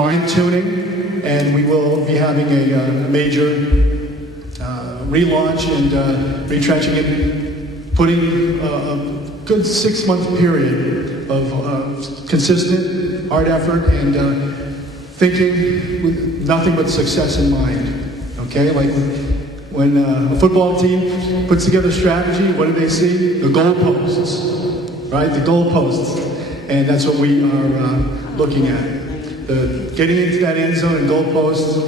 fine-tuning, and we will be having a major relaunch and retrenching and putting a good 6-month period of consistent hard effort and thinking with nothing but success in mind. Okay, like when a football team puts together strategy, what do they see? The goalposts, right? The goalposts, and that's what we are looking at. Getting into that end zone and goalposts,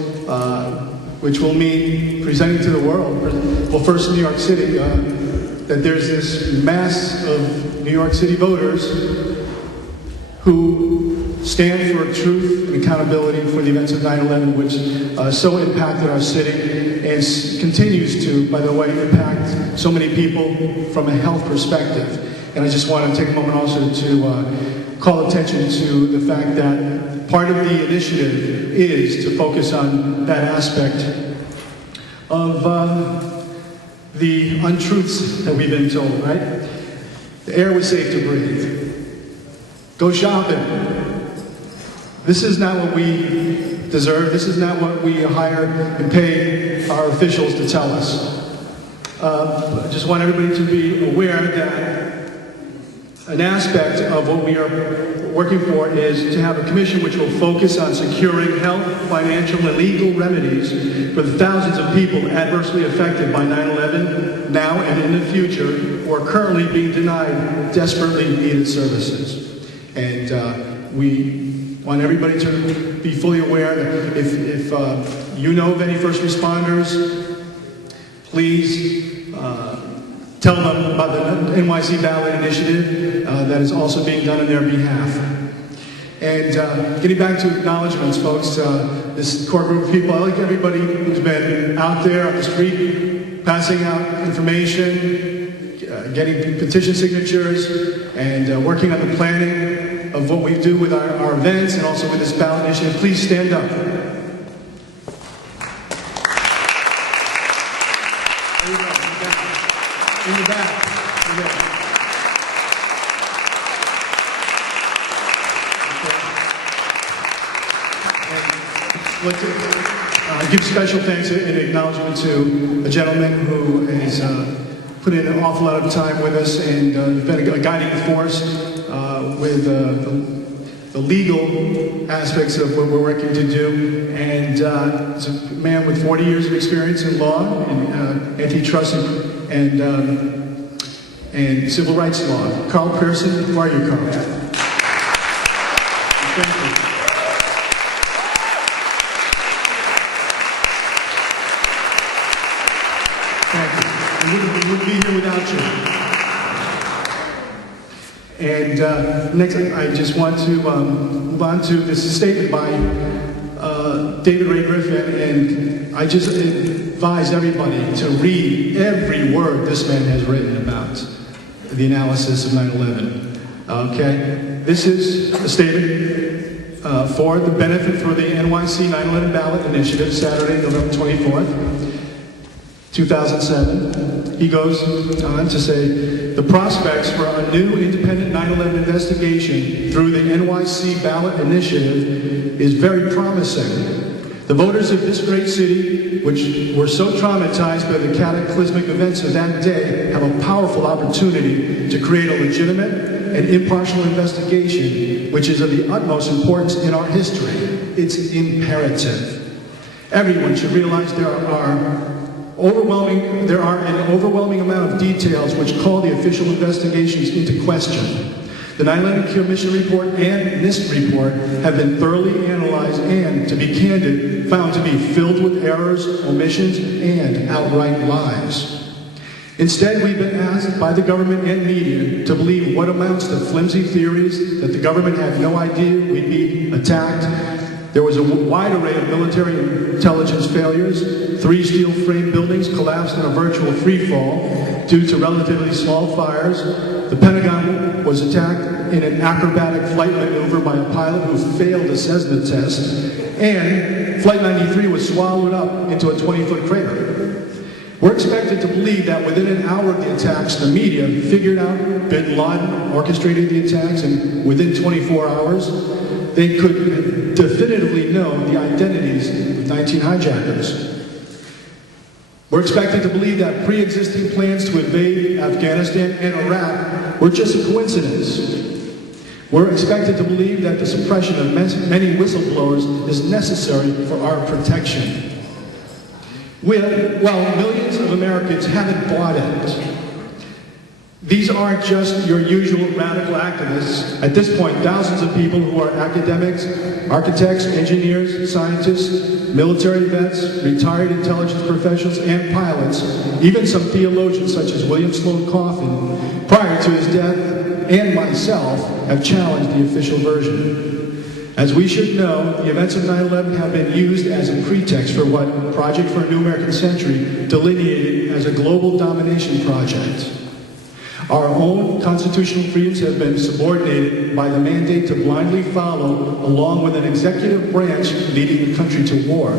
which will mean presenting to the world, well, first in New York City, that there's this mass of New York City voters who stand for truth and accountability for the events of 9/11, which so impacted our city and continues to, by the way, impact so many people from a health perspective. And I just want to take a moment also to call attention to the fact that part of the initiative is to focus on that aspect of the untruths that we've been told, right? The air was safe to breathe. Go shopping. This is not what we deserve. This is not what we hire and pay our officials to tell us. I just want everybody to be aware that an aspect of what we are working for is to have a commission which will focus on securing health, financial, and legal remedies for the thousands of people adversely affected by 9/11 now and in the future, who are currently being denied desperately needed services. And we want everybody to be fully aware that if you know of any first responders, please tell them about the NYC ballot initiative that is also being done on their behalf. And getting back to acknowledgments, folks, this core group of people, I like everybody who's been out there on the street, passing out information, getting petition signatures, and working on the planning of what we do with our events and also with this ballot initiative. Please stand up. There you go. In the back. I'd like to give special thanks and acknowledgement to a gentleman who has put in an awful lot of time with us and been a guiding force with the legal aspects of what we're working to do. And he's a man with 40 years of experience in law and antitrust and civil rights law. Carl Pearson, who are you, Carl? Thank you. Thank you. We wouldn't be here without you. And next, I just want to move on to this statement by David Ray Griffin, and I just advise everybody to read every word this man has written about the analysis of 9/11. Okay? This is a statement for the benefit for the NYC 9/11 ballot initiative, Saturday, November 24th, 2007. He goes on to say, the prospects for a new independent 9/11 investigation through the NYC ballot initiative is very promising. The voters of this great city, which were so traumatized by the cataclysmic events of that day, have a powerful opportunity to create a legitimate and impartial investigation, which is of the utmost importance in our history. It's imperative. Everyone should realize there are an overwhelming amount of details which call the official investigations into question. The 9/11 Commission report and NIST report have been thoroughly analyzed and, to be candid, found to be filled with errors, omissions, and outright lies. Instead, we've been asked by the government and media to believe what amounts to flimsy theories that the government had no idea we'd be attacked. There was a wide array of military intelligence failures. 3 steel frame buildings collapsed in a virtual free fall due to relatively small fires. The Pentagon was attacked in an acrobatic flight maneuver by a pilot who failed a Cessna test. And Flight 93 was swallowed up into a 20-foot crater. We're expected to believe that within an hour of the attacks, the media figured out bin Laden orchestrated the attacks, and within 24 hours, they could definitively know the identities of 19 hijackers. We're expected to believe that pre-existing plans to invade Afghanistan and Iraq were just a coincidence. We're expected to believe that the suppression of many whistleblowers is necessary for our protection. Well, millions of Americans haven't bought it. These aren't just your usual radical activists. At this point, thousands of people who are academics, architects, engineers, scientists, military vets, retired intelligence professionals, and pilots, even some theologians such as William Sloane Coffin, prior to his death, and myself, have challenged the official version. As we should know, the events of 9/11 have been used as a pretext for what Project for a New American Century delineated as a global domination project. Our own constitutional freedoms have been subordinated by the mandate to blindly follow along with an executive branch leading the country to war.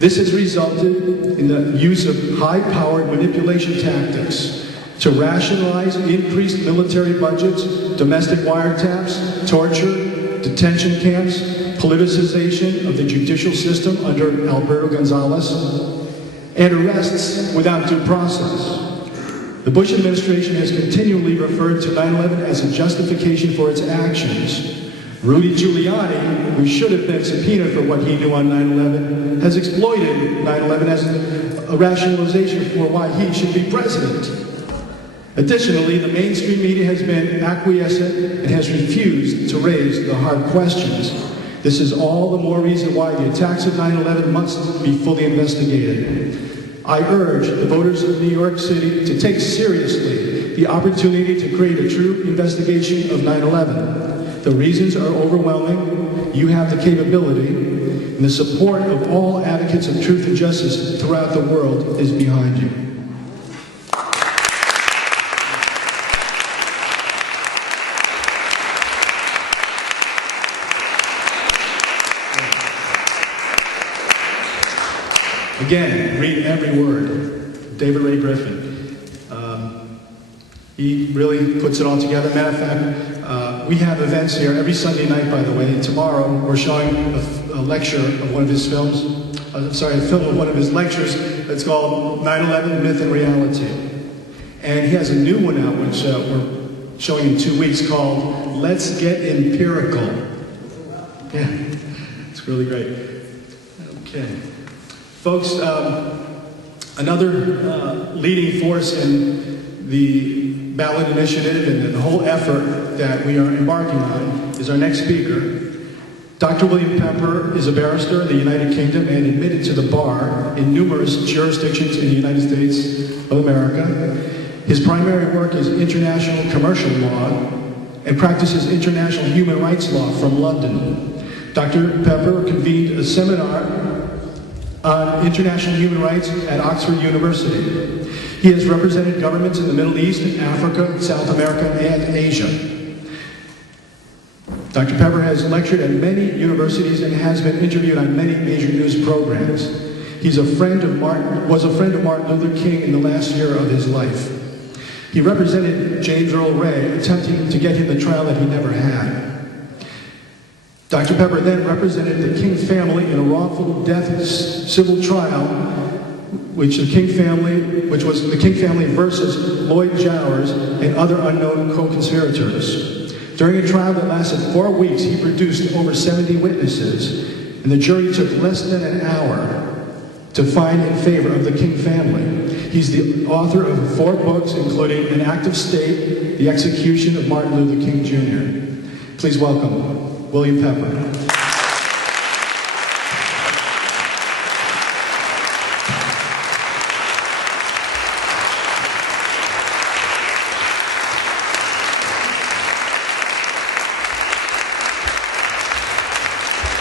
This has resulted in the use of high-powered manipulation tactics to rationalize increased military budgets, domestic wiretaps, torture, detention camps, politicization of the judicial system under Alberto Gonzales, and arrests without due process. The Bush administration has continually referred to 9/11 as a justification for its actions. Rudy Giuliani, who should have been subpoenaed for what he knew on 9/11, has exploited 9/11 as a rationalization for why he should be president. Additionally, the mainstream media has been acquiescent and has refused to raise the hard questions. This is all the more reason why the attacks of 9/11 must be fully investigated. I urge the voters of New York City to take seriously the opportunity to create a true investigation of 9/11. The reasons are overwhelming. You have the capability, and the support of all advocates of truth and justice throughout the world is behind you. Again, read every word. David Ray Griffin. He really puts it all together. Matter of fact, we have events here every Sunday night, by the way. Tomorrow, we're showing a lecture of one of his films. A film of one of his lectures. It's called 9/11 Myth and Reality. And he has a new one out, which we're showing in 2 weeks, called Let's Get Empirical. Yeah, it's really great. Okay. Folks, another leading force in the ballot initiative and the whole effort that we are embarking on is our next speaker. Dr. William Pepper is a barrister in the United Kingdom and admitted to the bar in numerous jurisdictions in the United States of America. His primary work is international commercial law and practices international human rights law from London. Dr. Pepper convened a seminar on international human rights at Oxford University. He has represented governments in the Middle East, Africa, South America, and Asia. Dr. Pepper has lectured at many universities and has been interviewed on many major news programs. Was a friend of Martin Luther King in the last year of his life. He represented James Earl Ray, attempting to get him the trial that he never had. Dr. Pepper then represented the King family in a wrongful death civil trial, which was the King family versus Lloyd Jowers and other unknown co-conspirators. During a trial that lasted 4 weeks, he produced over 70 witnesses, and the jury took less than an hour to find in favor of the King family. He's the author of 4 books, including An Act of State, The Execution of Martin Luther King Jr. Please welcome William Pepper.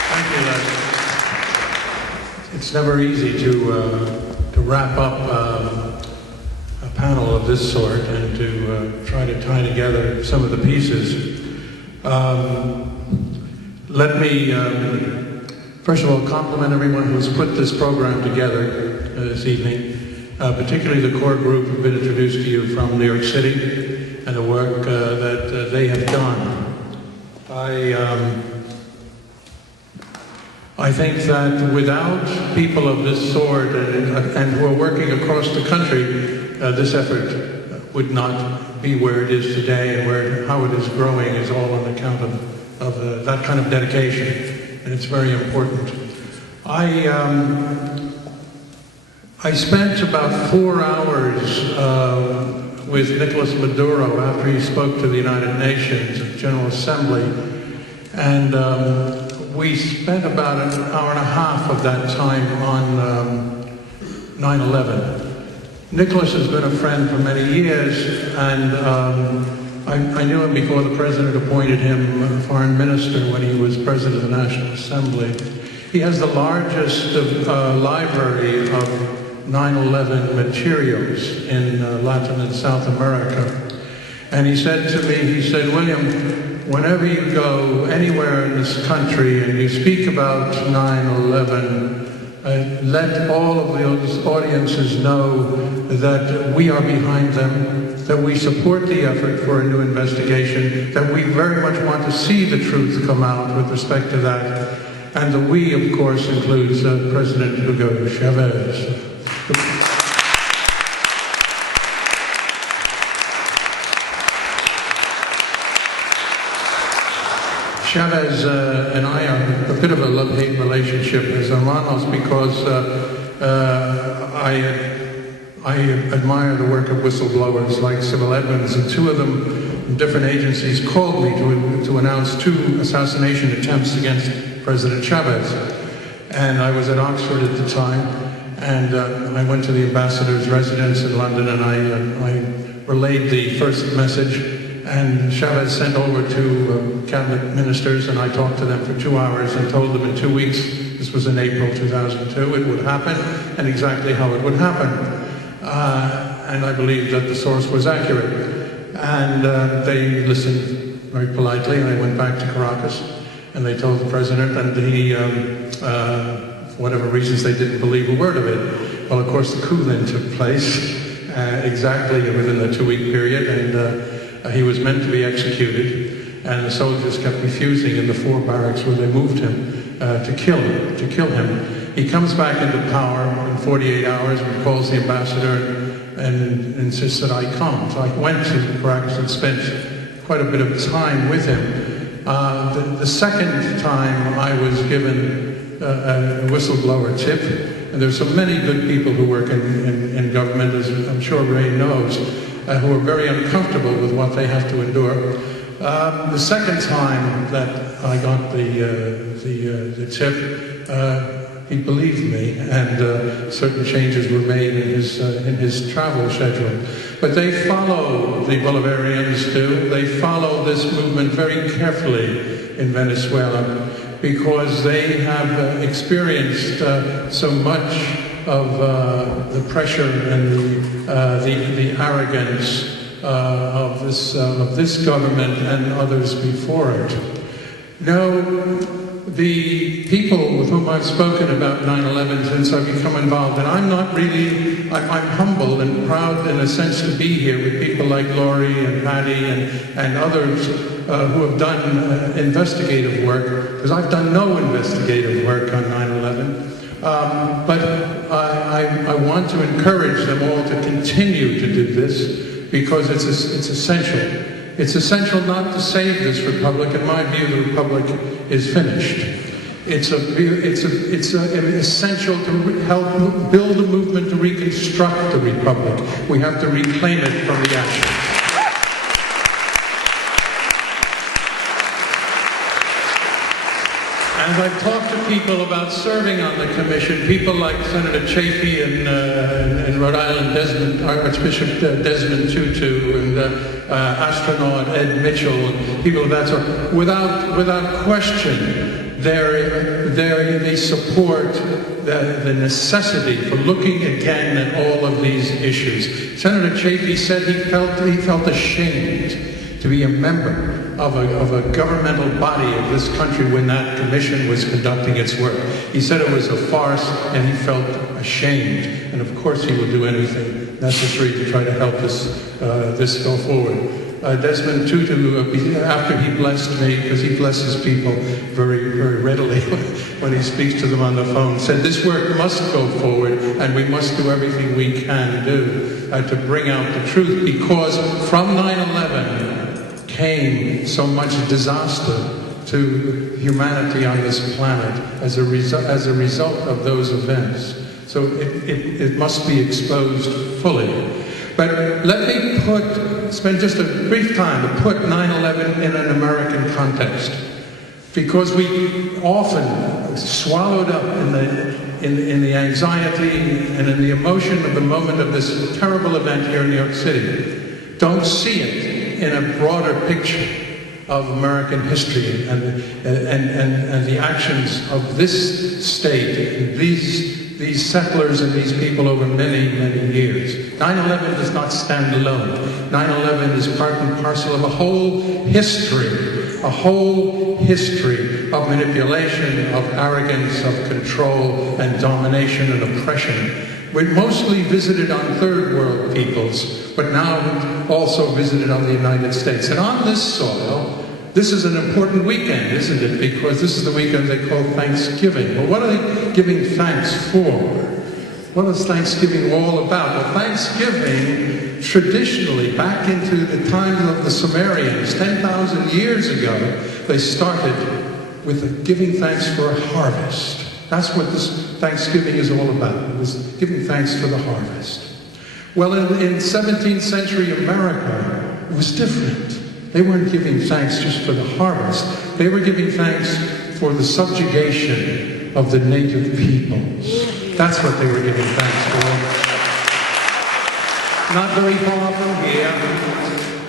Thank you, Les. It's never easy to wrap up a panel of this sort and to try to tie together some of the pieces. Let me, first of all, compliment everyone who's put this program together this evening, particularly the core group who've been introduced to you from New York City and the work that they have done. I think that without people of this sort and who are working across the country, this effort would not be where it is today, and how it is growing is all on account of that kind of dedication, and it's very important. I spent about 4 hours with Nicolas Maduro after he spoke to the United Nations General Assembly, and we spent about an hour and a half of that time on 9/11. Nicholas has been a friend for many years, and I knew him before the President appointed him foreign minister when he was President of the National Assembly. He has the largest library of 9/11 materials in Latin and South America. And he said to me, he said, "William, whenever you go anywhere in this country and you speak about 9/11, let all of those audiences know that we are behind them, that we support the effort for a new investigation, that we very much want to see the truth come out with respect to that, and the we, of course, includes President Hugo Chavez." Chavez and I are a bit of a love-hate relationship as hermanos, because I admire the work of whistleblowers like Sybil Edmonds, and two of them from different agencies called me to announce 2 assassination attempts against President Chavez. And I was at Oxford at the time, and I went to the ambassador's residence in London, and I relayed the first message. And Chavez sent over 2 cabinet ministers, and I talked to them for 2 hours and told them in 2 weeks, this was in April 2002, it would happen, and exactly how it would happen. And I believe that the source was accurate. And they listened very politely, and I went back to Caracas, and they told the president, and he, for whatever reasons, they didn't believe a word of it. Well, of course, the coup then took place exactly within the 2-week period, and he was meant to be executed, and the soldiers kept refusing in the 4 barracks where they moved him to kill him. He comes back into power in 48 hours and calls the ambassador and insists that I come. So I went to Caracas and spent quite a bit of time with him. The second time I was given a whistleblower tip, and there's so many good people who work in government, as I'm sure Ray knows, who are very uncomfortable with what they have to endure. The second time that I got the tip, he believed me, and certain changes were made in his travel schedule. But they follow, the Bolivarians do, they follow this movement very carefully in Venezuela, because they have experienced so much of the pressure and the arrogance of this government and others before it. Now, the people with whom I've spoken about 9/11 since I've become involved, and I'm humbled and proud in a sense to be here with people like Laurie and Patty and others who have done investigative work, because I've done no investigative work on 9/11. But I want to encourage them all to continue to do this, because it's essential. It's essential not to save this republic. In my view, the republic is finished. It's essential to help build a movement to reconstruct the republic. We have to reclaim it from the ashes. And I've talked to people about serving on the commission, people like Senator Chafee in Rhode Island, Archbishop Desmond Tutu, and astronaut Ed Mitchell, and people of that sort. Without question, they support the necessity for looking again at all of these issues. Senator Chafee said he felt ashamed to be a member of a governmental body of this country when that commission was conducting its work. He said it was a farce, and he felt ashamed. And of course he will do anything necessary to try to help this go forward. Desmond Tutu, after he blessed me, because he blesses people very, very readily, when he speaks to them on the phone, said this work must go forward and we must do everything we can do to bring out the truth, because from 9/11 came so much disaster to humanity on this planet as a result of those events. So it must be exposed fully. But let me spend just a brief time to put 9/11 in an American context, because we often, swallowed up in the anxiety and in the emotion of the moment of this terrible event here in New York City, don't see it in a broader picture of American history and the actions of this state, these settlers and these people over many, many years. 9/11 does not stand alone. 9/11 is part and parcel of a whole history of manipulation, of arrogance, of control and domination and oppression. We're mostly visited on third world peoples, but now also visited on the United States. And on this soil, this is an important weekend, isn't it? Because this is the weekend they call Thanksgiving. Well, what are they giving thanks for? What is Thanksgiving all about? Well, Thanksgiving, traditionally, back into the time of the Sumerians, 10,000 years ago, they started with giving thanks for a harvest. That's what this Thanksgiving is all about. It was giving thanks for the harvest. Well, in 17th century America, it was different. They weren't giving thanks just for the harvest. They were giving thanks for the subjugation of the native peoples. That's what they were giving thanks for. Not very far from here,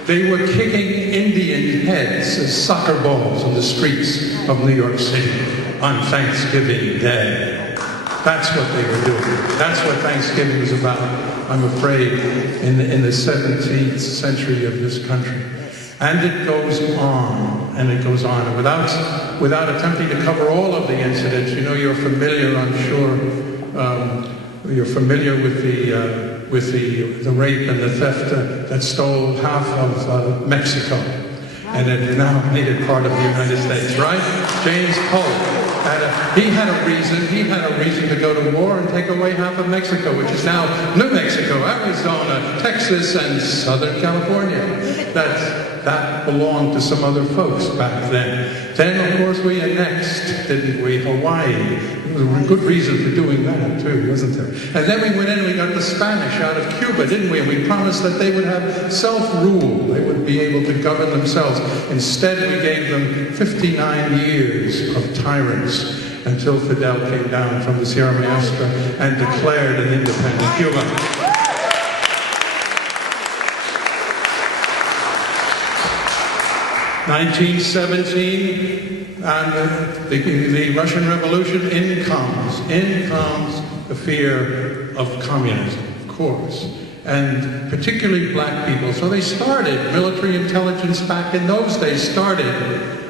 they were kicking Indian heads as soccer balls on the streets of New York City on Thanksgiving Day. That's what they were doing. That's what Thanksgiving was about, I'm afraid, in the 17th century of this country. And it goes on, and it goes on. And without attempting to cover all of the incidents, you know, you're familiar, I'm sure, you're familiar with the rape and the theft that stole half of Mexico, and it now made it part of the United States, right? James Polk. He had a reason to go to war and take away half of Mexico, which is now New Mexico, Arizona, Texas, and Southern California. That belonged to some other folks back then. Then, of course, we annexed, didn't we, Hawaii. There was a good reason for doing that, too, wasn't there? And then we went in and we got the Spanish out of Cuba, didn't we? And we promised that they would have self-rule. They would be able to govern themselves. Instead, we gave them 59 years of tyrants until Fidel came down from the Sierra Maestra and declared an independent Cuba. 1917, and the Russian Revolution, in comes the fear of communism, of course, and particularly black people. So they started, military intelligence back in those days started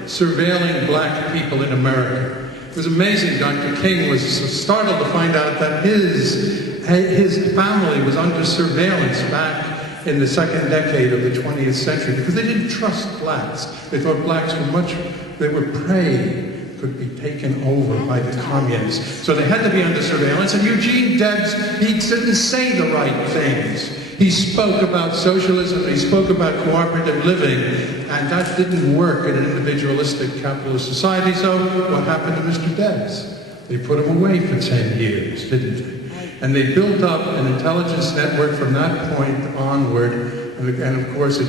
surveilling black people in America. It was amazing. Dr. King was startled to find out that his family was under surveillance back in the second decade of the 20th century, because they didn't trust blacks. They thought blacks they were prey, could be taken over by the communists. So they had to be under surveillance, and Eugene Debs, he didn't say the right things. He spoke about socialism, he spoke about cooperative living, and that didn't work in an individualistic capitalist society, so what happened to Mr. Debs? They put him away for 10 years, didn't they? And they built up an intelligence network from that point onward, and of course it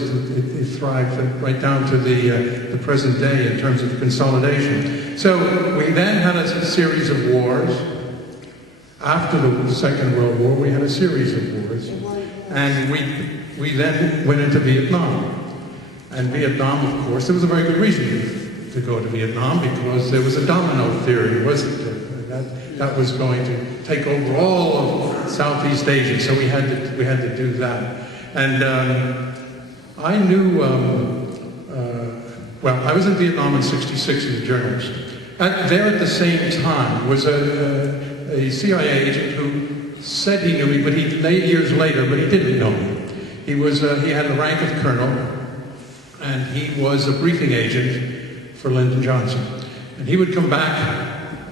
thrived right down to the present day in terms of consolidation. So we then had a series of wars. After the Second World War, we had a series of wars. And we then went into Vietnam. And Vietnam, of course, there was a very good reason to go to Vietnam, because there was a domino theory, wasn't there? That was going to take over all of Southeast Asia, so we had to do that. And I knew, well, I was in Vietnam in '66 as a journalist. There at the same time was a CIA agent who said he knew me, but years later, but he didn't know me. He had the rank of colonel, and he was a briefing agent for Lyndon Johnson. And he would come back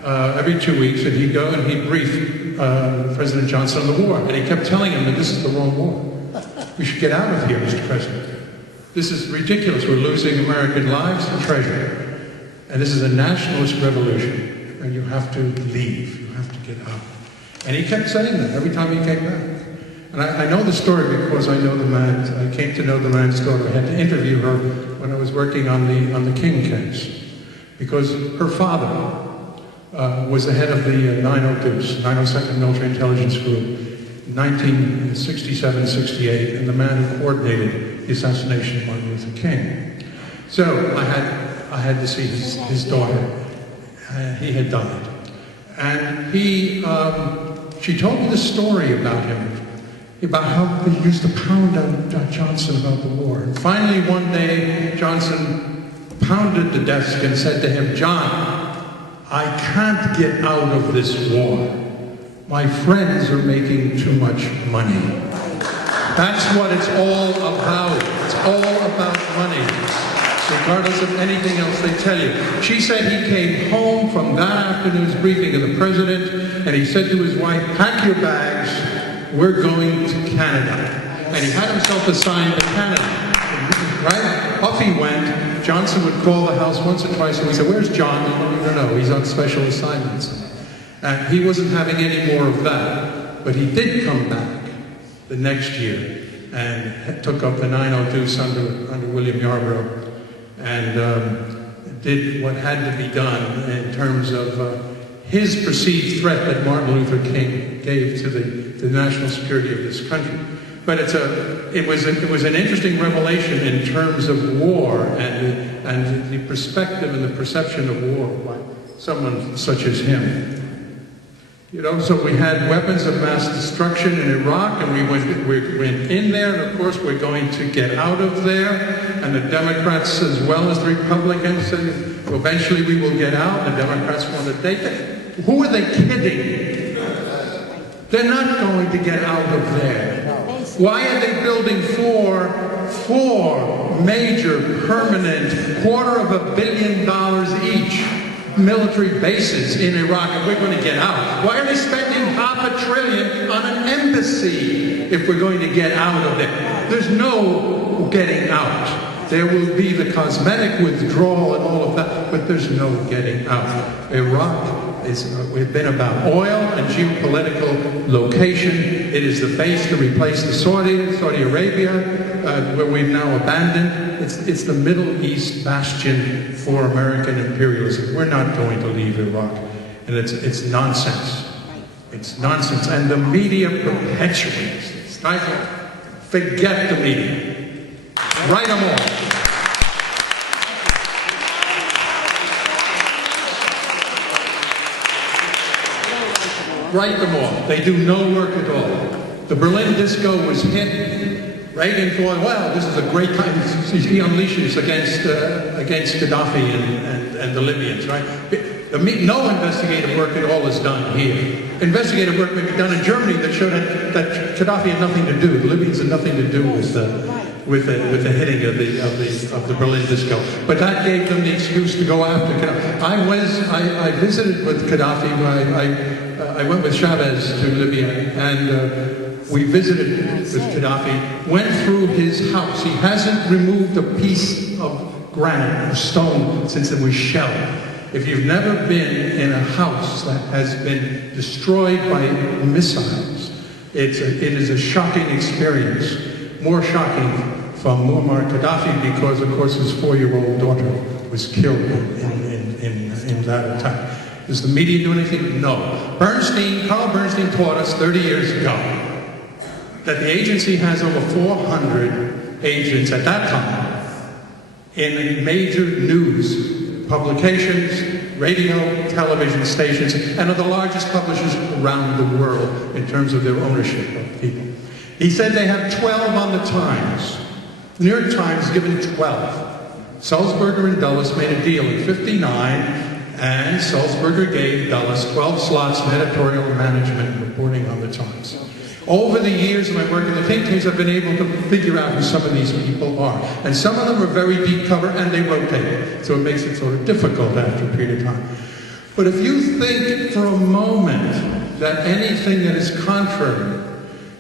every 2 weeks, and he'd go and he'd brief President Johnson on the war. And he kept telling him that this is the wrong war. We should get out of here, Mr. President. This is ridiculous. We're losing American lives and treasure. And this is a nationalist revolution. And you have to leave. You have to get out. And he kept saying that every time he came back. And I know the story because I know the man. I came to know the man's daughter. I had to interview her when I was working on the King case. Because her father was the head of the 902nd Military Intelligence Group, 1967-68, and the man who coordinated the assassination of Martin Luther King. So I had to see his daughter. He had died. And she told me the story about him, about how he used to pound on Johnson about the war. And finally, one day, Johnson pounded the desk and said to him, "John, I can't get out of this war. My friends are making too much money." That's what it's all about. It's all about money, regardless of anything else they tell you. She said he came home from that afternoon's briefing of the president, and he said to his wife, "Pack your bags, we're going to Canada." And he had himself assigned to Canada, right? Off he went. Johnson would call the house once or twice, and we said, "Where's John?" No, he's on special assignments. And he wasn't having any more of that. But he did come back the next year and took up the 902s under William Yarborough and did what had to be done in terms of his perceived threat that Martin Luther King gave to the national security of this country. But it was an interesting revelation in terms of war and the perspective and the perception of war by someone such as him. You know, so we had weapons of mass destruction in Iraq, and we went in there, and of course we're going to get out of there. And the Democrats, as well as the Republicans, said, well, eventually we will get out. The Democrats want to take it. Who are they kidding? They're not going to get out of there. Why are they building four major, permanent, $250 million each military bases in Iraq, and we're going to get out? Why are they spending $500 billion on an embassy if we're going to get out of there? There's no getting out. There will be the cosmetic withdrawal and all of that, but there's no getting out. Iraq we've been about oil and geopolitical location. It is the base to replace the Saudi Arabia, where we've now abandoned. It's the Middle East bastion for American imperialism. We're not going to leave Iraq. And it's nonsense. It's nonsense. And the media perpetuates this. Forget the media. Write them all. Write them all. They do no work at all. The Berlin disco was hit. Reagan thought, well, this is a great time. He unleashes against Gaddafi and the Libyans, right? No investigative work at all is done here. Investigative work may be done in Germany that showed that Gaddafi had nothing to do. The Libyans had nothing to do with the hitting of the Berlin disco. But that gave them the excuse to go after Gaddafi. I visited with Gaddafi. I went with Chavez to Libya, and we visited with Gaddafi, went through his house. He hasn't removed a piece of granite or stone since it was shelled. If you've never been in a house that has been destroyed by missiles, it is a shocking experience. More shocking from Muammar Gaddafi because, of course, his 4-year-old daughter was killed in that attack. Does the media do anything? No. Carl Bernstein taught us 30 years ago that the agency has over 400 agents at that time in major news publications, radio, television stations, and are the largest publishers around the world in terms of their ownership of people. He said they have 12 on the Times. The New York Times given 12. Sulzberger and Dulles made a deal in '59, and Sulzberger gave Dulles 12 slots in editorial management and reporting on the Times. Over the years of my work in the think tanks, I've been able to figure out who some of these people are. And some of them are very deep cover, and they rotate. So it makes it sort of difficult after a period of time. But if you think for a moment that anything that is contrary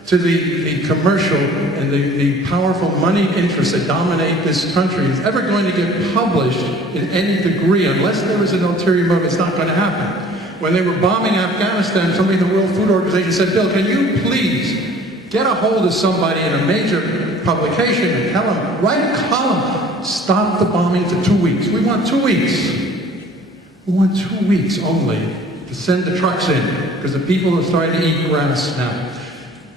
to the commercial and the powerful money interests that dominate this country is ever going to get published in any degree, unless there is an ulterior motive, it's not going to happen. When they were bombing Afghanistan, somebody in the World Food Organization said, Bill, can you please get a hold of somebody in a major publication and tell them, write a column, stop the bombing for 2 weeks. We want 2 weeks. We want 2 weeks only to send the trucks in, because the people are starting to eat grass now.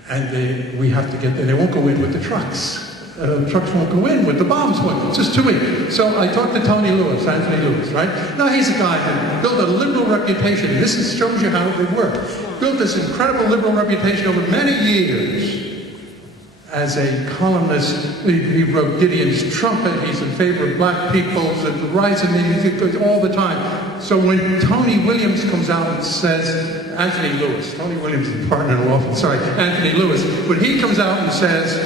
And we have to get there. They won't go in with the trucks. The trucks won't go in with the bombs. It's just 2 weeks. So I talked to Tony Lewis, Anthony Lewis, right? Now he's a guy who built a liberal reputation. This shows you how it would work. Built this incredible liberal reputation over many years as a columnist. He wrote Gideon's Trumpet. He's in favor of black peoples and the rising music all the time. So when Tony Williams comes out and says, Anthony Lewis, Tony Williams is the partner in law, sorry, Anthony Lewis, when he comes out and says,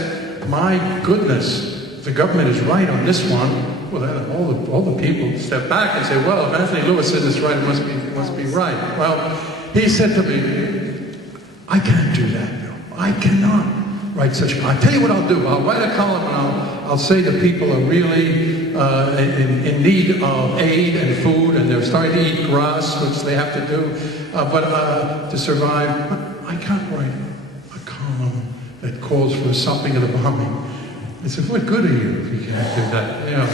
my goodness, the government is right on this one, well then all the people step back and say, well, if Anthony Lewis said this right, it must be right. Well, he said to me, I can't do that, Bill. I cannot write such a column. I'll tell you what I'll do. I'll write a column and I'll say that people are really in need of aid and food, and they're starting to eat grass, which they have to do, but to survive. I can't write a column that calls for stopping of the bombing. I said, what good are you if you can't do that? You know.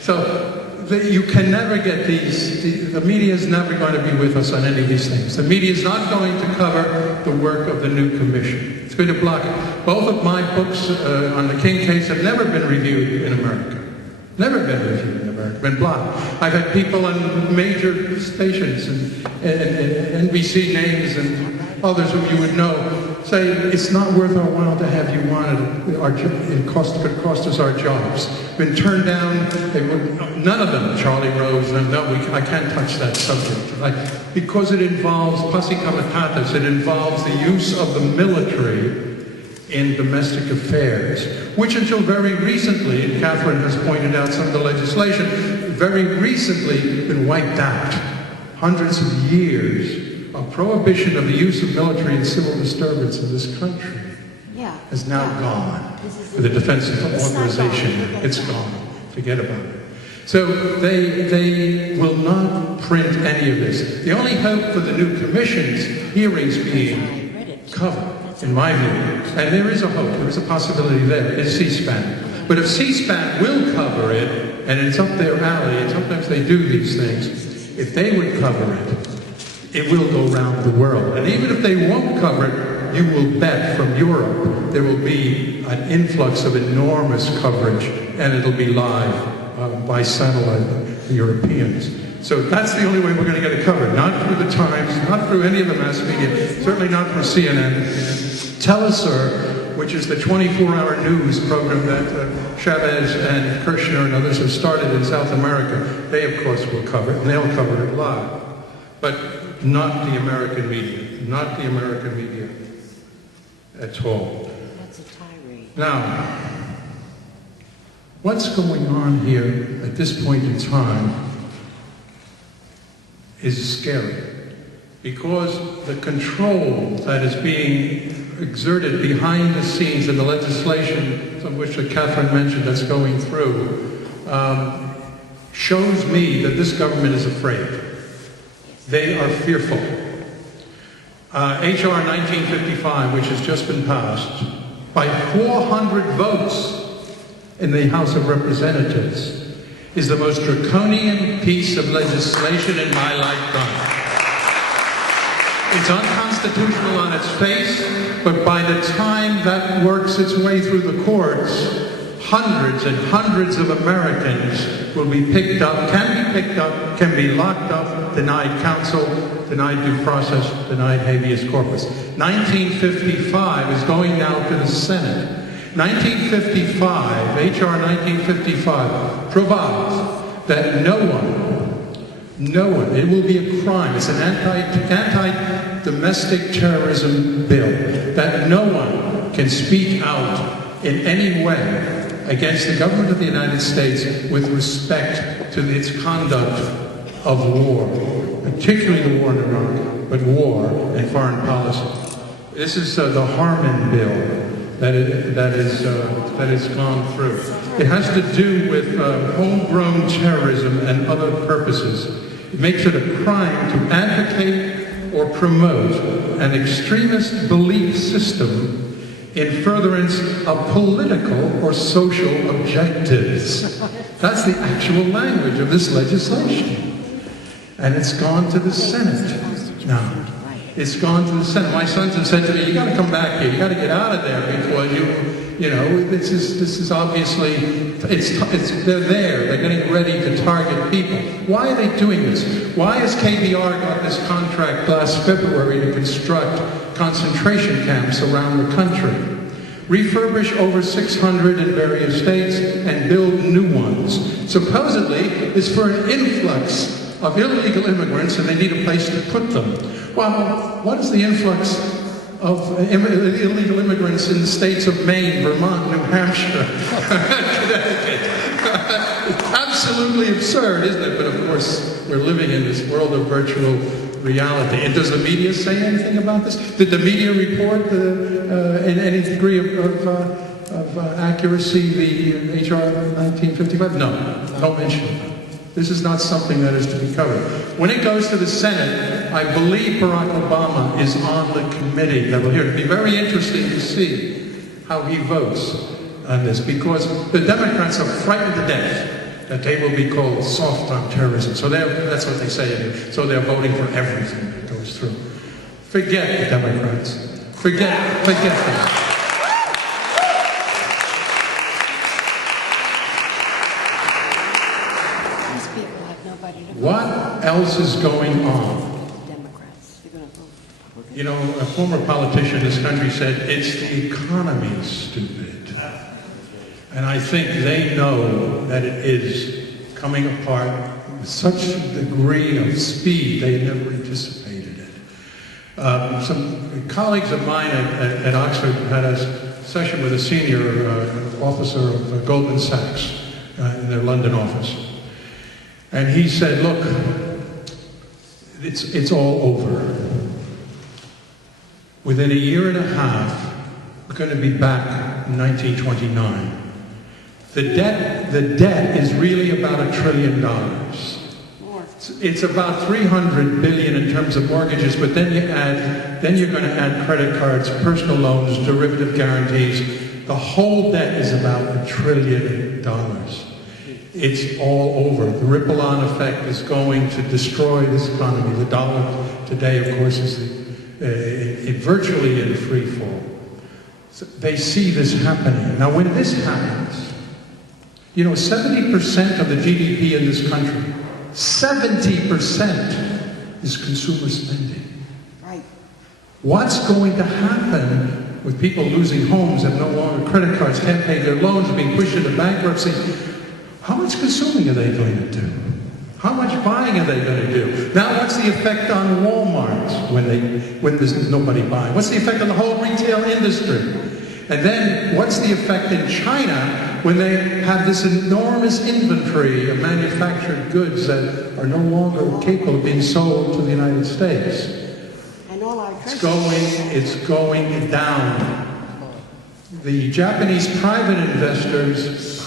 So you can never get these, the media is never going to be with us on any of these things. The media is not going to cover the work of the new commission. It's going to block it. Both of my books on the King case have never been reviewed in America. Never been reviewed in America, been blocked. I've had people on major stations and NBC names and others whom you would know say it's not worth our while to have you on it. It could cost us our jobs. Been turned down. They would, none of them. Charlie Rose. No, I can't touch that subject because it involves posse comitatus. It involves the use of the military in domestic affairs, which until very recently, and Catherine has pointed out some of the legislation, very recently been wiped out. Hundreds of years of prohibition of the use of military and civil disturbance in this country has now gone. For the Defense Authorization, it's gone. Forget about it. So they will not print any of this. The only hope for the new commission's hearings being covered, in my view, and there is a hope, there is a possibility there, is C-SPAN. But if C-SPAN will cover it, and it's up their alley, and sometimes they do these things, if they would cover it, it will go around the world. And even if they won't cover it, you will bet from Europe there will be an influx of enormous coverage, and it'll be live by satellite, the Europeans. So that's the only way we're going to get it covered. Not through the Times, not through any of the mass media, certainly not through CNN. Telesur, which is the 24-hour news program that Chavez and Kirshner and others have started in South America, they of course will cover it, and they'll cover it live. But not the American media, not the American media at all. That's a tirade. Now, what's going on here at this point in time is scary, because the control that is being exerted behind the scenes in the legislation, of which Catherine mentioned, that's going through, shows me that this government is afraid. They are fearful. H.R. 1955, which has just been passed, by 400 votes in the House of Representatives, is the most draconian piece of legislation in my lifetime. It's unconstitutional on its face, but by the time that works its way through the courts, hundreds and hundreds of Americans will be picked up, can be locked up, denied counsel, denied due process, denied habeas corpus. 1955 is going now to the Senate. 1955, H.R. 1955, provides that no one, it will be a crime, it's an anti-domestic terrorism bill, that no one can speak out in any way against the government of the United States with respect to its conduct of war particularly the war in Iraq, but war and foreign policy. This is the Harmon bill that is gone through. It has to do with homegrown terrorism and other purposes. It makes it a crime to advocate or promote an extremist belief system in furtherance of political or social objectives. That's the actual language of this legislation. And it's gone to the Senate now. It's gone to the Senate. My sons have said to me, you got to come back here. You got to get out of there because this is obviously, they're there. They're getting ready to target people. Why are they doing this? Why has KBR got this contract last February to construct concentration camps around the country? Refurbish over 600 in various states and build new ones. Supposedly, it's for an influx of illegal immigrants and they need a place to put them. Well, what is the influx of illegal immigrants in the states of Maine, Vermont, New Hampshire, Connecticut? Absolutely absurd, isn't it? But of course, we're living in this world of virtual reality. And does the media say anything about this? Did the media report in any degree of accuracy the H.R. 1955? No mention of that. This is not something that is to be covered. When it goes to the Senate, I believe Barack Obama is on the committee that will hear it. It'll be very interesting to see how he votes on this, because the Democrats are frightened to death that they will be called soft on terrorism. So that's what they say. So they're voting for everything that goes through. Forget the Democrats. Forget them. What else is going on? You know, a former politician in this country said, it's the economy, stupid. And I think they know that it is coming apart with such a degree of speed they never anticipated it. Some colleagues of mine at Oxford had a session with a senior officer of Goldman Sachs in their London office. And he said, look, it's all over. Within a year and a half, we're going to be back in 1929. The debt is really about $1 trillion. It's about 300 billion in terms of mortgages, but then you're going to add credit cards, personal loans, derivative guarantees. The whole debt is about $1 trillion. It's all over. The ripple-on effect is going to destroy this economy. The dollar today, of course, is virtually in free fall. So they see this happening. Now, when this happens, 70% of the GDP in this country, 70% is consumer spending. Right. What's going to happen with people losing homes, have no longer credit cards, can't pay their loans, being pushed into bankruptcy? How much consuming are they going to do? How much buying are they going to do? Now, what's the effect on Walmart when there's nobody buying? What's the effect on the whole retail industry? And then, what's the effect in China when they have this enormous inventory of manufactured goods that are no longer capable of being sold to the United States? And all our It's going down. The Japanese private investors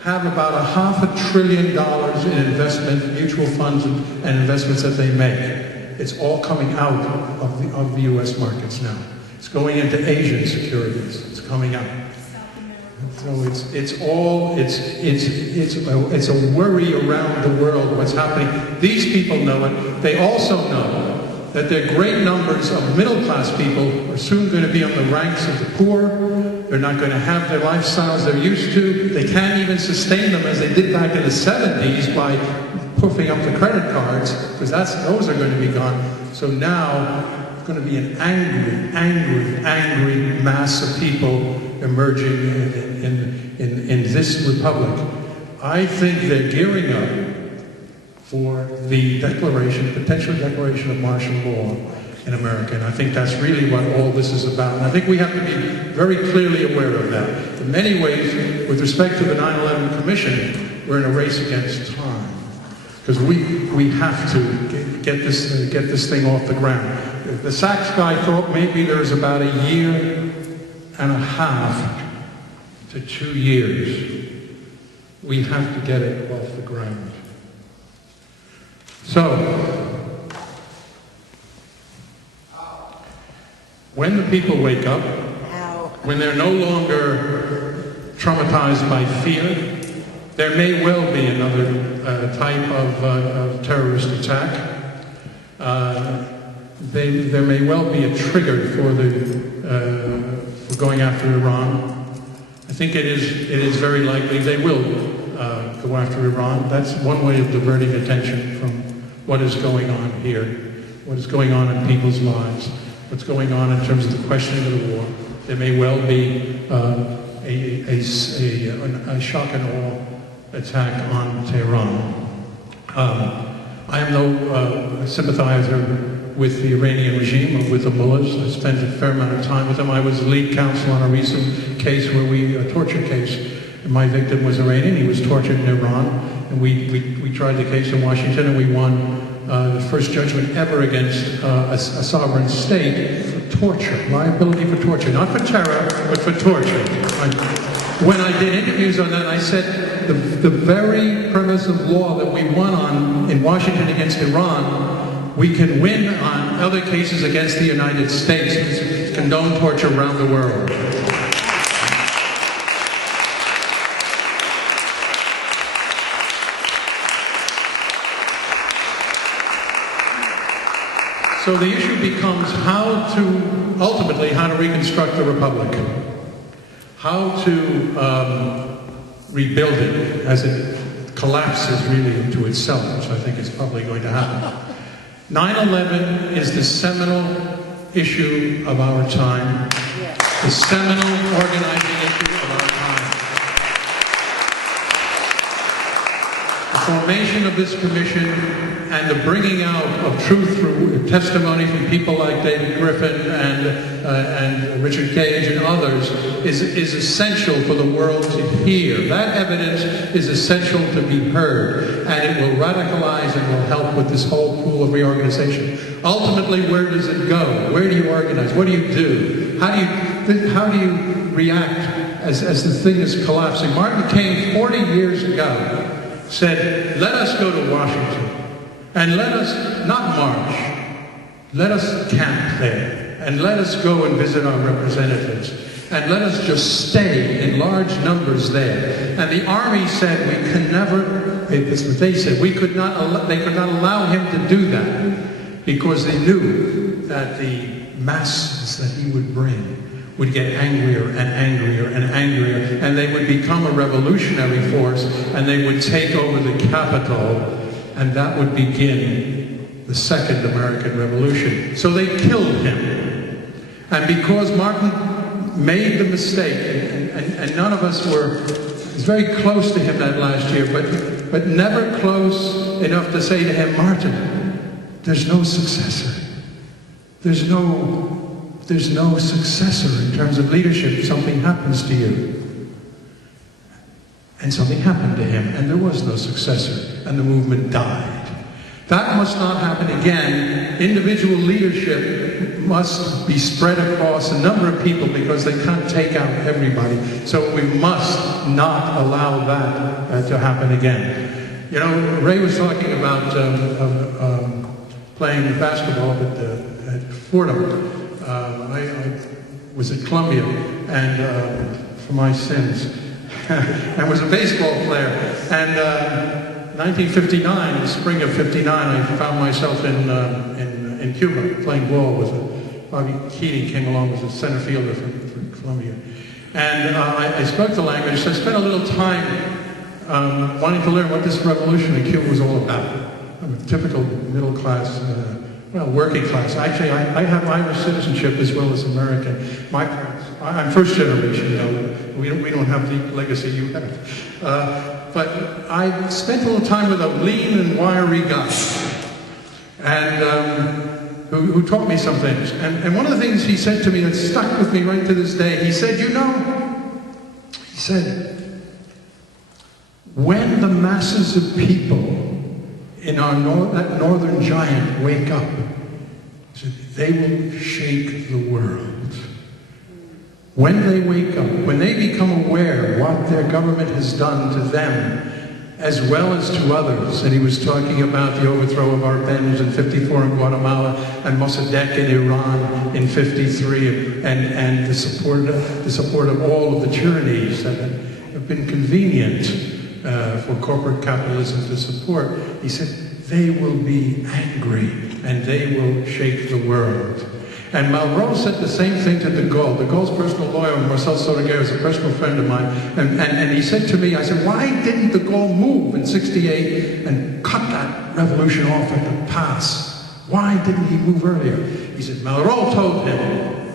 have about $500 billion in investment, mutual funds and investments that they make. It's all coming out of the U.S. markets now. It's going into Asian securities. It's coming out. So it's a worry around the world what's happening. These people know it. They also know that there are great numbers of middle-class people are soon going to be on the ranks of the poor. They're not going to have their lifestyles they're used to. They can't even sustain them as they did back in the 70s by puffing up the credit cards, because those are going to be gone. So now, it's going to be an angry mass of people emerging in this republic. I think they're gearing up for the potential declaration of martial law in America. And I think that's really what all this is about. And I think we have to be very clearly aware of that. In many ways, with respect to the 9/11 Commission, we're in a race against time. because we have to get this thing off the ground. The Sachs guy thought maybe there's about a year and a half to 2 years. We have to get it off the ground. So, when the people wake up, when they're no longer traumatized by fear, there may well be another type of terrorist attack. There may well be a trigger for going after Iran. I think it is very likely they will go after Iran. That's one way of diverting attention from what is going on here, what is going on in people's lives, what's going on in terms of the questioning of the war. There may well be a shock and awe attack on Tehran. I am no sympathizer with the Iranian regime or with the mullahs. I spent a fair amount of time with them. I was lead counsel on a recent case a torture case. My victim was Iranian. He was tortured in Iran. And we tried the case in Washington, and we won the first judgment ever against a sovereign state for torture, liability for torture, not for terror, but for torture. When I did interviews on that, I said the very premise of law that we won on in Washington against Iran, we can win on other cases against the United States, which condone torture around the world. So the issue becomes ultimately how to reconstruct the Republic. How to rebuild it as it collapses really into itself, which I think is probably going to happen. 9/11 is the seminal issue of our time, the seminal organizing issue of our time. The formation of this commission and the bringing out of truth through testimony from people like David Griffin and Richard Gage and others is essential for the world to hear. That evidence is essential to be heard, and it will radicalize and will help with this whole pool of reorganization. Ultimately, where does it go? Where do you organize? What do you do? How do you react as the thing is collapsing? Martin King, 40 years ago, said, let us go to Washington. And let us not march, let us camp there, and let us go and visit our representatives, and let us just stay in large numbers there. And the army said we can never, that's what they said, they could not allow him to do that, because they knew that the masses that he would bring would get angrier and angrier and angrier, and they would become a revolutionary force, and they would take over the Capitol. And that would begin the Second American Revolution. So they killed him. And because Martin made the mistake, and none of us was very close to him that last year, but never close enough to say to him, Martin, there's no successor. There's no successor in terms of leadership. Something happens to you. And something happened to him, and there was no successor, and the movement died. That must not happen again. Individual leadership must be spread across a number of people because they can't take out everybody. So we must not allow that to happen again. You know, Ray was talking about playing basketball at Fordham. I was at Columbia, and for my sins, I was a baseball player, and 1959, the spring of '59, I found myself in Cuba playing ball with Bobby Keating came along as a center fielder for Columbia, and I spoke the language. So I spent a little time wanting to learn what this revolution in Cuba was all about. I'm a typical middle class, working class. Actually, I have Irish citizenship as well as American. My parents, I'm first generation, though. We don't have the legacy you have. But I spent a little time with a lean and wiry guy, and who taught me some things. And one of the things he said to me that stuck with me right to this day, he said, when the masses of people in our that northern giant wake up. He said, they will shake the world. When they wake up, when they become aware what their government has done to them, as well as to others, and he was talking about the overthrow of Arbenz in '54 in Guatemala, and Mossadegh in Iran in '53, and the support of all of the tyrannies that have been convenient for corporate capitalism to support. He said, they will be angry, and they will shake the world. And Malraux said the same thing to de Gaulle. De Gaulle's personal lawyer, Marcel Sodeguer, is a personal friend of mine. And he said to me, I said, why didn't de Gaulle move in '68 and cut that revolution off at the pass? Why didn't he move earlier? He said, Malraux told him,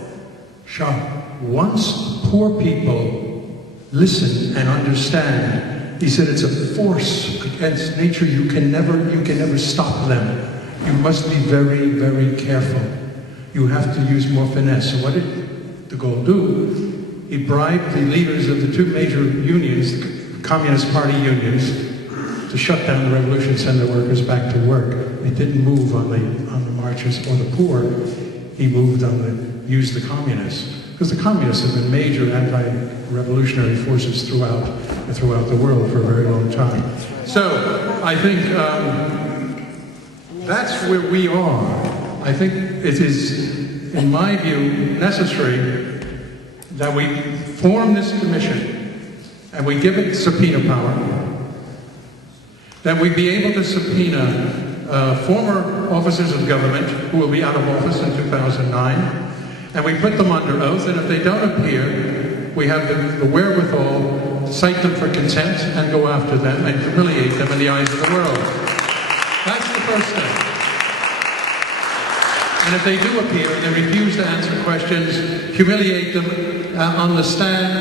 Charles, once poor people listen and understand, he said, it's a force against nature. You can never stop them. You must be very, very careful. You have to use more finesse. So what did de Gaulle do? He bribed the leaders of the two major unions, the Communist Party unions, to shut down the revolution, send the workers back to work. He didn't move on the marches for the poor. He moved used the communists. Because the communists have been major anti-revolutionary forces throughout the world for a very long time. So I think that's where we are. I think it is, in my view, necessary that we form this commission and we give it subpoena power, that we be able to subpoena former officers of government who will be out of office in 2009, and we put them under oath, and if they don't appear, we have the wherewithal to cite them for contempt and go after them and humiliate them in the eyes of the world. That's the first step. And if they do appear and they refuse to answer questions, humiliate them on the stand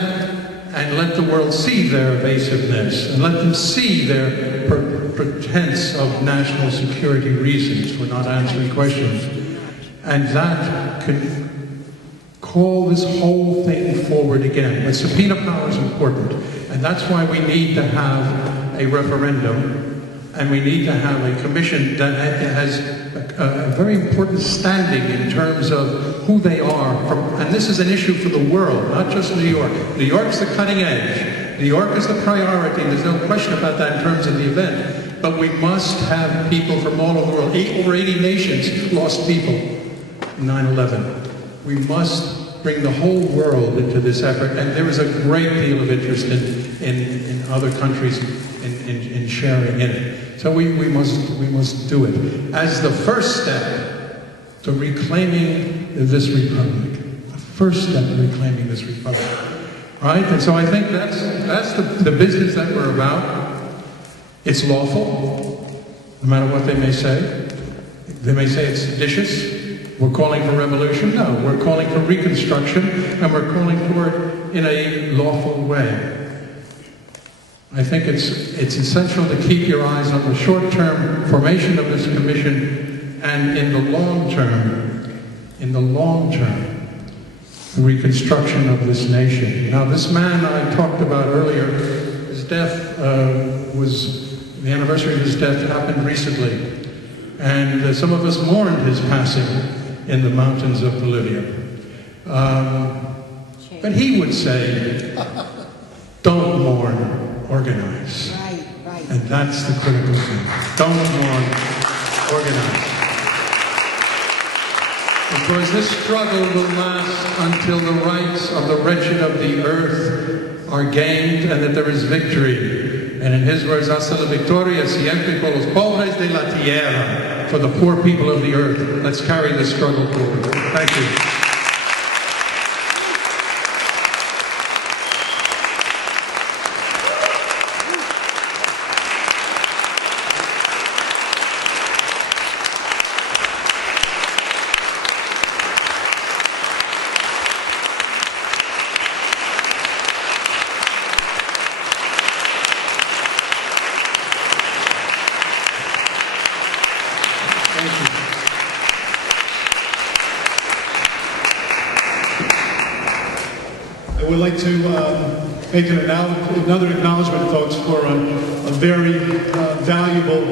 and let the world see their evasiveness and let them see their pretense of national security reasons for not answering questions. And that can call this whole thing forward again. But subpoena power is important. And that's why we need to have a referendum. And we need to have a commission that has a very important standing in terms of who they are. And this is an issue for the world, not just New York. New York's the cutting edge. New York is the priority. There's no question about that in terms of the event. But we must have people from all over the world. Over 80 nations lost people in 9/11. We must bring the whole world into this effort. And there is a great deal of interest in other countries in sharing in it. So we must do it as the first step to reclaiming this republic. The first step to reclaiming this republic, right? And so I think that's the business that we're about. It's lawful, no matter what they may say. They may say it's seditious. We're calling for revolution. No, we're calling for reconstruction, and we're calling for it in a lawful way. I think it's essential to keep your eyes on the short-term formation of this commission, and in the long term, the reconstruction of this nation. Now, this man I talked about earlier, his death the anniversary of his death happened recently, and some of us mourned his passing in the mountains of Bolivia. But he would say, don't mourn. Organize. Right. And that's the critical thing. Don't mourn, organize. Because this struggle will last until the rights of the wretched of the earth are gained and that there is victory. And in his words, hasta la victoria siempre por los pobres de la tierra, for the poor people of the earth. Let's carry this struggle forward. Thank you. I would like to make another acknowledgement, folks, for a very valuable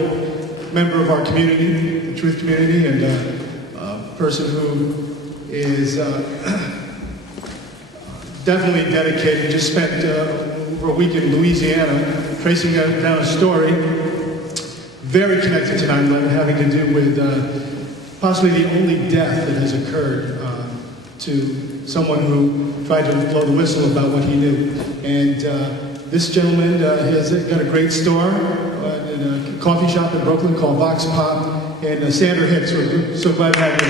member of our community, the truth community, and a person who is definitely dedicated. Just spent over a week in Louisiana tracing down a story very connected to 9/11, having to do with possibly the only death that has occurred to someone who tried to blow the whistle about what he knew. And this gentleman has got a great store in a coffee shop in Brooklyn called Vox Pop, and Sandra Hicks. We're so glad to have you.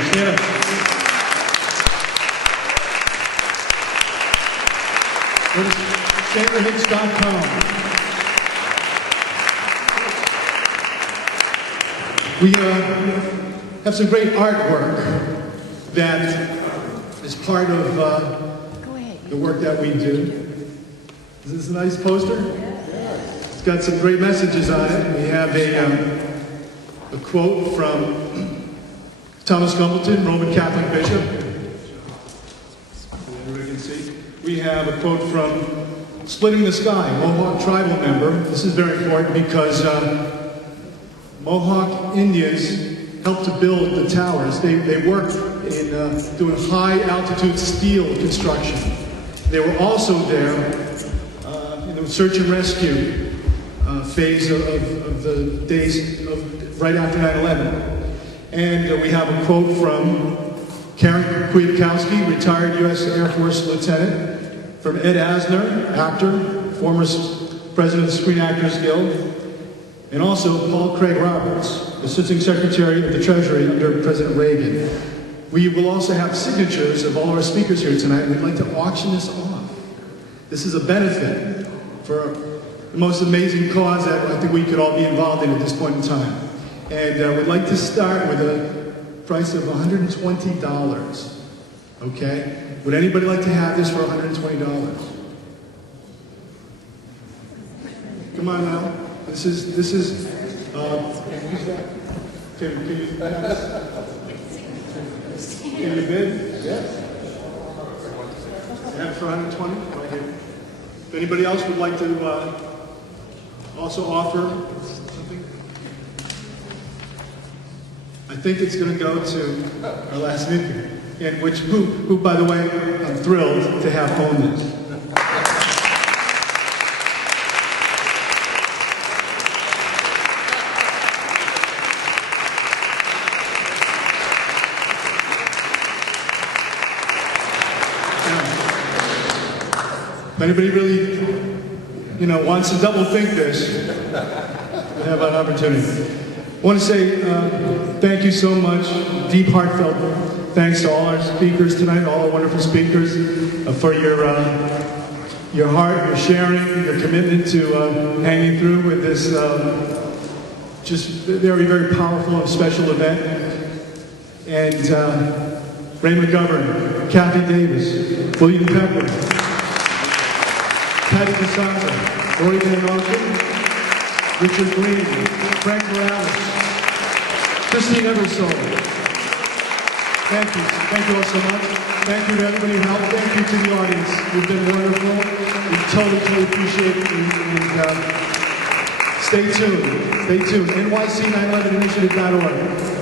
SandraHicks.com. We have some great artwork that is part of the work that we do. Is this a nice poster? It's got some great messages on it. We have a quote from Thomas Gumbleton, Roman Catholic bishop. Everybody can see. We have a quote from Splitting the Sky, Mohawk tribal member. This is very important because Mohawk Indians helped to build the towers. They worked in doing high altitude steel construction. They were also there in the search and rescue phase of the days right after 9/11. And we have a quote from Karen Kwiatkowski, retired U.S. Air Force lieutenant, from Ed Asner, actor, former president of the Screen Actors Guild, and also Paul Craig Roberts, Assistant Secretary of the Treasury under President Reagan. We will also have signatures of all our speakers here tonight. We'd like to auction this off. This is a benefit for the most amazing cause that I think we could all be involved in at this point in time. And we'd like to start with a price of $120. Okay? Would anybody like to have this for $120? Come on now. This is can you bid? Yes. You have it for 120? Right here. If anybody else would like to also offer something? I think it's going to go to our last speaker, and who, by the way, I'm thrilled to have own this. If anybody really, wants to double think this, we have an opportunity. I want to say thank you so much, deep heartfelt thanks to all our speakers tonight, all our wonderful speakers, for your heart, your sharing, your commitment to hanging through with this just very, very powerful and special event. And Ray McGovern, Kathy Davis, William Pepper, Patty Cassandra, Lori Van Ocean, Richard Green, Frank Morales, Christine Eversole. Thank you. Thank you all so much. Thank you to everybody who helped. Thank you to the audience. You've been wonderful. We totally appreciate it. And stay tuned. Stay tuned. NYC911initiative.org.